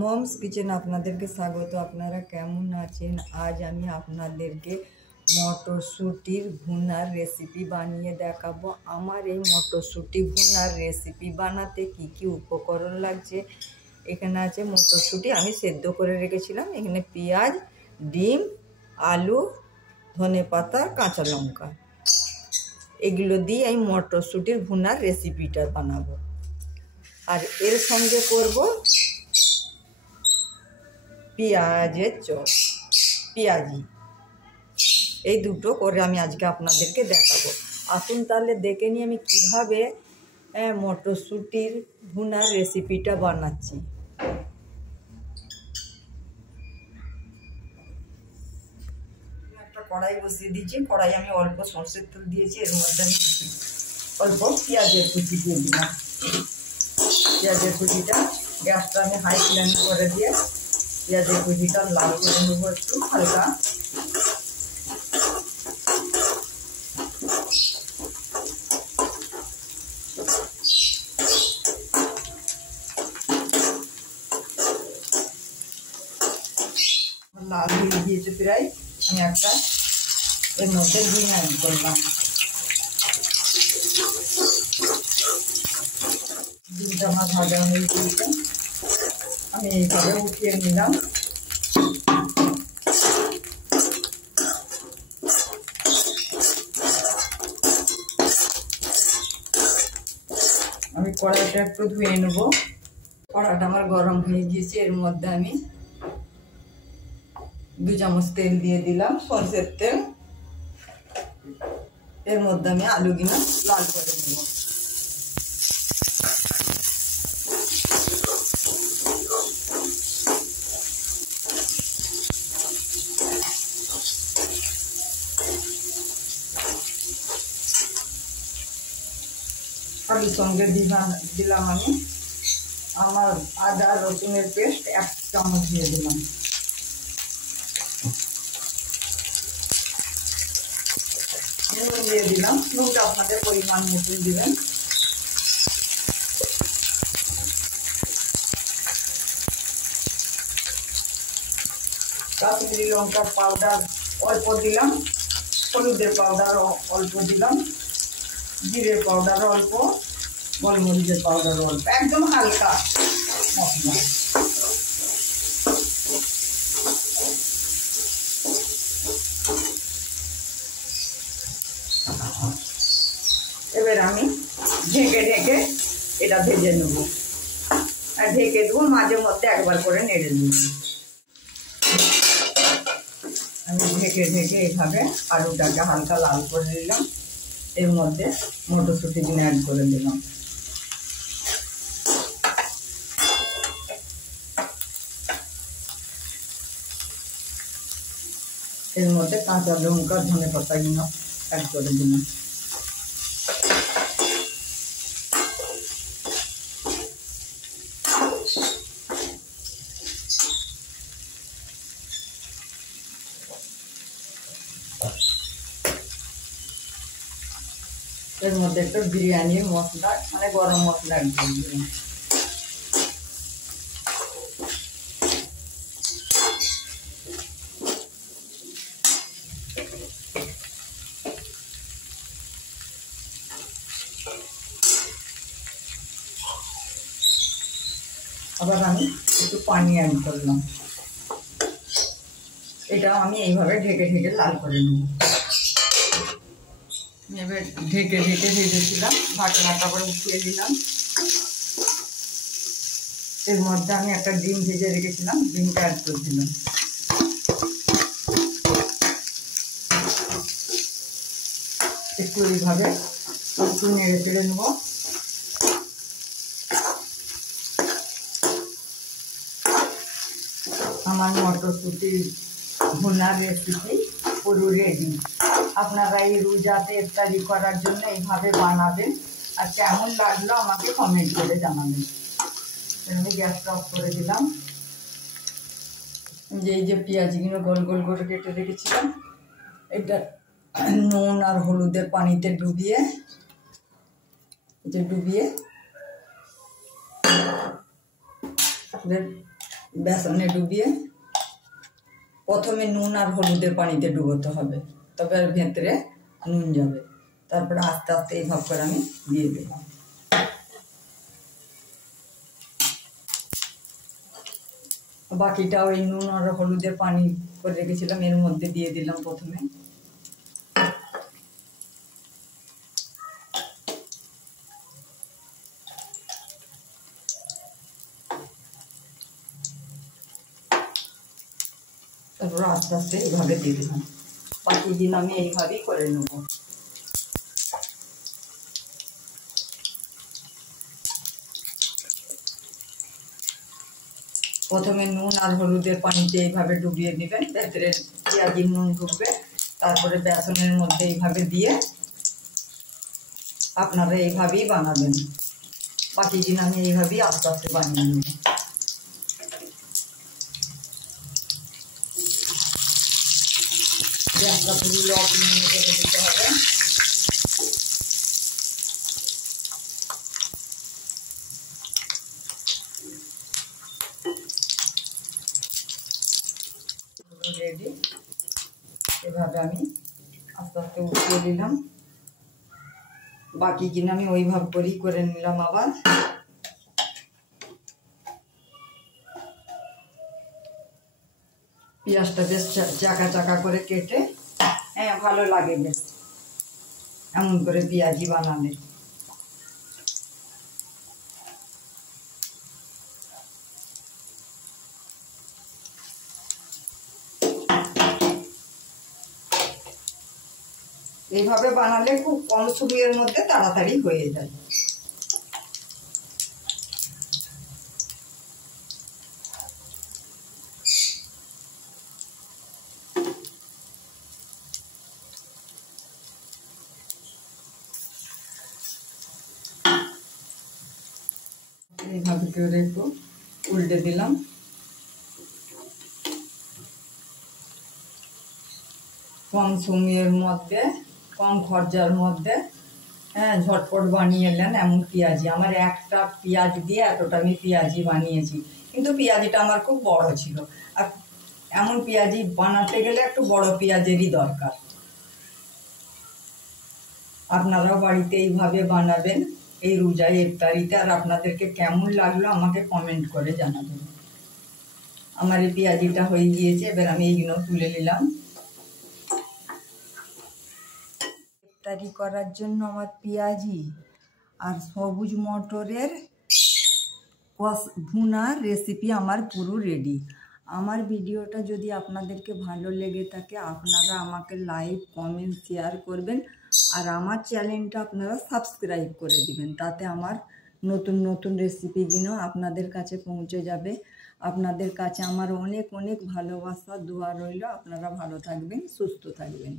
Moms kitchen আপনাদেরকে স্বাগত। আপনারা কেমন আছেন? আজ আমি আপনাদেরকে মটরশুঁটির ভুনার রেসিপি বানিয়ে দেখাবো। আমার এই মটরশুঁটি ভুনার রেসিপি বানাতে কি কি উপকরণ লাগছে, এখানে আছে মটরশুঁটি আমি সেদ্ধ করে রেখেছিলাম, এখানে পেঁয়াজ, ডিম, আলু, ধনেপাতা, কাঁচা লঙ্কা, এগুলো দিয়ে আমি মটরশুঁটির ভুনার রেসিপিটা বানাবো। আর এর সঙ্গে করব পেঁয়াজের চপ, পেঁয়াজি, এই দুটো করে আমি আজকে আপনাদেরকে দেখাবো। আসুন তাহলে দেখে নিই আমি কীভাবে মটরশুঁটির ভুনার রেসিপিটা বানাচ্ছি। একটা কড়াই বসিয়ে দিয়েছি, কড়াই আমি অল্প সরষের তেল দিয়েছি, এর মধ্যে আমি অল্প পেঁয়াজের কুচি দিয়ে দিলাম। পেঁয়াজের কুচিটা গ্যাসটা আমি হাই ফ্লেম করে দিয়ে পেঁয়াজের কুচিটা লাল করে নেবো একটু হালকা। লাল হয়ে গিয়েছে প্রায়, আমি একটা এর মধ্যে ডিম অ্যাড করলাম। ডিমটা আমার ভাজা হয়ে গিয়েছে, আমি এইভাবে উঠিয়ে নিলাম। আমি কড়াইটা একটু ধুয়ে নেবো। কড়াইটা আমার গরম হয়ে গিয়েছে, এর মধ্যে আমি 2 চামচ তেল দিয়ে দিলাম, সরষের তেল। এর মধ্যে আমি আলুগুলো লাল করে নেব। আলুর সঙ্গে দিলাম আমি আমার আদা রসুনের পেস্ট 1 চামচ দিয়ে দিলাম। নুন দিয়ে দিলাম, নুনটা আপনাদের পরিমাণ মতন দিবেন। কাশ্মীরি লঙ্কার পাউডার অল্প দিলাম, হলুদের পাউডার অল্প দিলাম, জিরের পাউডার অল্প, গোলমরিচের পাউডার অল্প, একদম হালকা মশলা। এবার আমি ঢেকে ঢেকে এটা ভেজে নেব, আর ঢেকে দেবো, মাঝে মধ্যে একবার করে নেড়ে দেব। আমি ঢেকে ঢেকে এইভাবে আলুটাকে হালকা লাল করে নিলাম, এর মধ্যে মটরশুঁটিগুলো অ্যাড করে দিলাম। এর মধ্যে কাঁচা লঙ্কা, ধনেপাতাগুলো অ্যাড করে দিলাম। এর মধ্যে একটা বিরিয়ানির মশলা, মানে গরম মশলা অ্যাড করে দিলাম। আবার আমি একটু পানি অ্যাড করলাম। এটা আমি এইভাবে ঢেকে ঢেকে লাল করে নেব। এবার ঢেকে ঢেকে ভেজেছিলাম, ঢাকনাটা করে উঠিয়ে দিলাম। এর মধ্যে আমি একটা ডিম ভেজে রেখেছিলাম, ডিমটা অ্যাড করে দিলাম। একটু এইভাবে একটু নেড়ে চেড়ে নেব। আমার মটরশুঁটি ভুনার রেসিপি পুরো রেডি। আপনারা এই রোজাতে ইফতারি করার জন্য এইভাবে বানাবেন, আর কেমন লাগলো আমাকে কমেন্ট করে জানাবেন। আমি গ্যাসটা অফ করে দিলাম। এই যে পেঁয়াজগুলো গোল গোল করে কেটে রেখেছিলাম, এটা নুন আর হলুদের পানিতে ডুবিয়ে বেসনে ডুবিয়ে প্রথমে নুন আর হলুদের পানিতে ডুবোতে হবে, তবে আর ভেতরে নুন যাবে। তারপরে আস্তে আস্তে এইভাবে করে আমি দিয়ে দেব। বাকিটা ওই নুন আর হলুদের পানি করে রেখেছিলাম এর মধ্যে দিয়ে দিলাম প্রথমে। তারপর আস্তে আস্তে এইভাবে দিয়ে দিলাম। বাকি দিন আমি এইভাবেই করে নেব। প্রথমে নুন আর হলুদের পানিতে এইভাবে ডুবিয়ে দিবেন, ভেতরে পেঁয়াজির নুন ঢুকবে। তারপরে বেসনের মধ্যে এইভাবে দিয়ে আপনারা এইভাবেই বানাবেন। বাকি দিন আমি এইভাবেই আস্তে আস্তে বানিয়ে নেব। গ্যাসটা পুরো লো ফ্লেমে করে দিতে হবে। রেডি। এভাবে আমি আস্তে আস্তে উঠিয়ে দিলাম। বাকি কিনা আমি ওইভাবে করেই করে নিলাম। আবার পেঁয়াজটা বেশ চাকা চাকা করে কেটে, হ্যাঁ ভালো লাগে বেশ এমন করে পেঁয়াজি বানালে। এইভাবে বানালে খুব কম সময়ের মধ্যে তাড়াতাড়ি হয়ে যায়। এইভাবে করে একটু উল্টে দিলাম। কম সময়ের মধ্যে, কম খরচার মধ্যে, হ্যাঁ ঝটপট বানিয়ে নেন এমন পেঁয়াজি। আমার একটা পেঁয়াজ দিয়ে এতটা আমি পেঁয়াজি বানিয়েছি, কিন্তু পেঁয়াজিটা আমার খুব বড় ছিল। আর এমন পেঁয়াজি বানাতে গেলে একটু বড় পেঁয়াজেরই দরকার। আপনারাও বাড়িতে এইভাবে বানাবেন এই রোজা ইফতারিতে। আর আপনাদেরকে কেমন লাগলো আমাকে কমেন্ট করে জানাবেন। আমার এই পেঁয়াজিটা হয়ে গিয়েছে, এবার আমি এইগুলো তুলে নিলাম। ইফতারি করার জন্য আমার পেঁয়াজি আর সবুজ মটরের ভুনার রেসিপি আমার পুরো রেডি। আমার ভিডিওটা যদি আপনাদেরকে ভালো লেগে থাকে আপনারা আমাকে লাইক কমেন্ট শেয়ার করবেন। আর আমার চ্যানেলটা আপনারা সাবস্ক্রাইব করে দিবেন, তাতে আমার নতুন নতুন রেসিপিগুলো আপনাদের কাছে পৌঁছে যাবে। আপনাদের কাছে আমার অনেক অনেক ভালোবাসা দোয়া রইল। আপনারা ভালো থাকবেন, সুস্থ থাকবেন।